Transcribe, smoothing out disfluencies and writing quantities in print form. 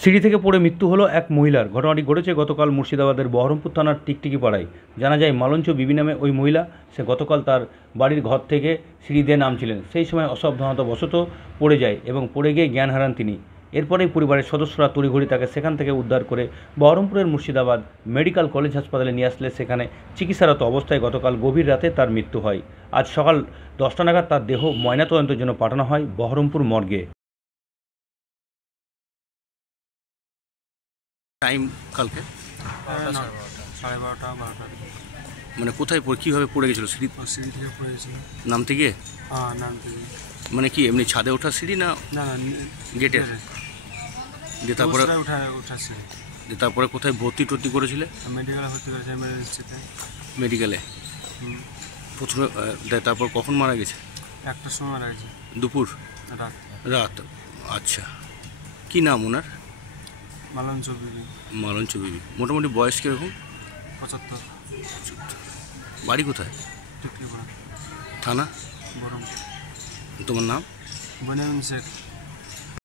সিঁড়ি থেকে পড়ে মৃত্যু হলো এক মহিলার। ঘটনাটি ঘটেছে গতকাল মুর্শিদাবাদের বহরমপুর থানার টিকটিকি পাড়ায়। জানা যায় মালঞ্চ বিবি নামে ওই মহিলা, সে গতকাল তার বাড়ির ঘর থেকে সিঁড়ি দিয়ে নামছিলেন। সেই সময় অসাবধানতাবশত পড়ে যায় এবং পড়ে গিয়ে জ্ঞান হারান তিনি। এরপরেই পরিবারের সদস্যরা তড়িঘড়ি তাকে সেখান থেকে উদ্ধার করে বহরমপুরের মুর্শিদাবাদ মেডিকেল কলেজ হাসপাতালে নিয়ে আসলে সেখানে চিকিৎসারত অবস্থায় গতকাল গভীর রাতে তার মৃত্যু হয়। আজ সকাল 10টা নাগাদ তার দেহ ময়নাতদন্তের জন্য পাঠানো হয় বহরমপুর মর্গে। টাইম কালকে সাড়ে 12টা মানে কোথায় কীভাবে পড়ে গেছিলো? সিঁড়ি সিঁড়ি থেকে পড়ে গেছিল। নামতে গিয়ে? হ্যাঁ, নামতে গিয়ে। মানে কি এমনি ছাদে ওঠার সিঁড়ি না না না, গেটের? দিয়ে তারপরে ওঠা সিঁড়ি। দিয়ে তারপরে কোথায় ভর্তি টর্তি করেছিলে? মেডিকেলে ভর্তি করেছে, এমার্জেন্সিতে। মেডিকেলে প্রথমে? তারপর কখন মারা গেছে? 1টার সময় মারা গেছে। দুপুর? রাত। রাত। আচ্ছা, কি নাম ওনার? মালঞ্চ বিবি। মালঞ্চ বিবি। মোটামুটি বয়স কীরকম? 75। বাড়ি কোথায়? টিকটিকি পাড়া, থানা? বহরমপুর। তোমার নাম? বনিয়ামিন শেখ।